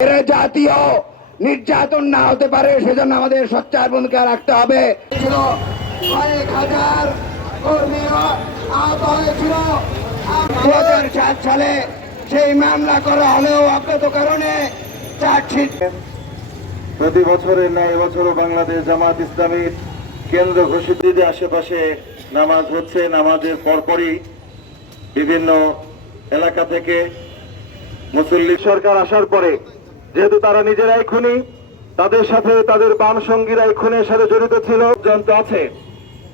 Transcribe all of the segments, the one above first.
এর জাতীয় নির্যাতন না হতে পারে সেজন্য আমাদের সোচ্চার ভূমিকা রাখতে হবে। কয়েক হাজার কর্মী আহত হয়েছিল 2007 সালে, সেই মামলা করা হলেও অজ্ঞাত কারণে চার্জশিট। প্রতি বছরের ন্যায় এবছরও বাংলাদেশ জামাত ইসলামীর কেন্দ্র ঘোষিত আশেপাশে নামাজ হচ্ছে। নামাজের পরপরই বিভিন্ন এলাকা থেকে মুসল্লি সরকার আসার পরে যেহেতু তারা নিজেরাই খুনি, তাদের সাথে তাদের বাম সঙ্গীরাই খুনের সাথে জড়িত ছিল, যন্ত্র আছে,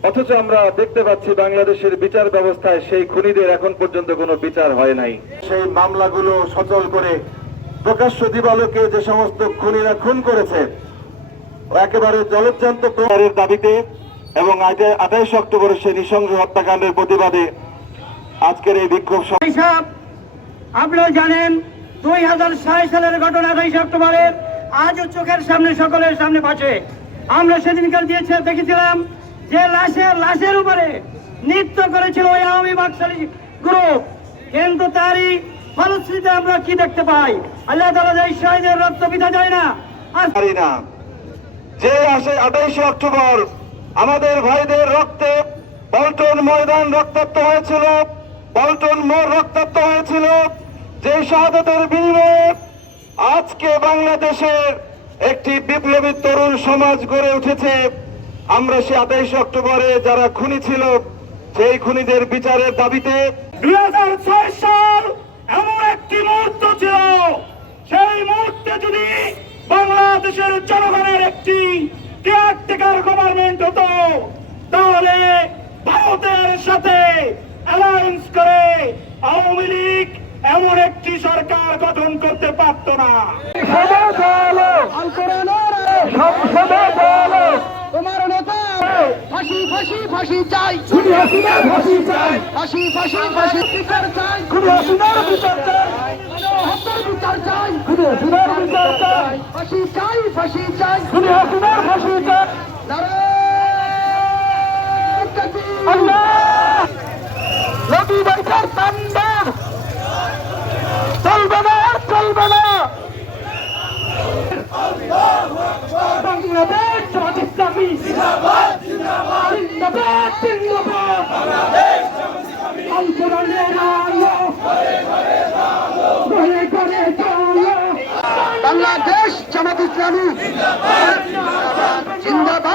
অথচ আমরা দেখতে পাচ্ছি বাংলাদেশের বিচার ব্যবস্থায় সেই খুনিদের এখন পর্যন্ত কোনো বিচার হয় নাই। সেই মামলাগুলো সচল করে প্রকাশ্য দিবালোকে যে সমস্ত খুনিরা খুন করেছে একেবারে জলজ্জান্ত প্রহারের দাবিতে এবং 28 অক্টোবরের সেই নৃশংস হত্যাকাণ্ডের প্রতিবাদে আজকের এই বিক্ষোভ। আপনারা জানেন 2006 সালের ঘটনা 28 অক্টোবরের আজও চোখের সামনে, সকলের সামনে পাশে। আমরা সেদিনকার দেখেছিলাম যে লাশের উপরে নৃত্য করেছিল ওই আওয়ামী বাকশালী গ্রুপ, কিন্তু তারই ফলশ্রুতিতে আমরা কি দেখতে পাই? আল্লাহ তাআলা এই শহীদের রক্ত বৃথা যায় না। যে 28 অক্টোবর আমাদের ভাইদের রক্তে পল্টন ময়দান রক্তাক্ত হয়েছিল, পল্টন মোড় রক্তাক্ত হয়েছিল, যে শাহাদাতের বিনিময়ে আজকে বাংলাদেশের একটি বিপ্লবী তরুণ সমাজ গড়ে উঠেছে। আমরা সে 28 অক্টোবরে যারা খুনি ছিল সেই খুনিদের বিচারের দাবিতে 2006 সাল এমন একটি মুহূর্ত ছিল, সেই মুহূর্তে যদি বাংলাদেশের জনগণের একটি কেয়ারটেকার গভর্নমেন্ট হতো, তাহলে ভারতের সাথে অ্যালায়েন্স করে আওয়ামী লীগ এমন একটি সরকার গঠন করতে পারত না। তোমার নেতা ফাঁসি ফাঁসি ফাঁসি চাই, ফাঁসি চাই, ফাঁসি ফাঁসি ফাঁসি বিচার চাই, বিচার চাই, হত্যার বিচার চাই, বিচার চাই, ফাঁসি চাই, ফাঁসি চাই, ফাঁসি চাই। নারায়ণ তাকবীর। আল্লাহ নবী বাইকার তান্ডব চলবে না, চলবে না। বাংলাদেশ জামাত ইসলামী জিন্দাবাদ, জিন্দাবাদ, জিন্দাবাদ, জিন্দাবাদ। আল কোরআনের আলো ঘরে ঘরে আলো, ঘরে ঘরে আলো। বাংলাদেশ জামাত ইসলামী জিন্দাবাদ, জিন্দাবাদ।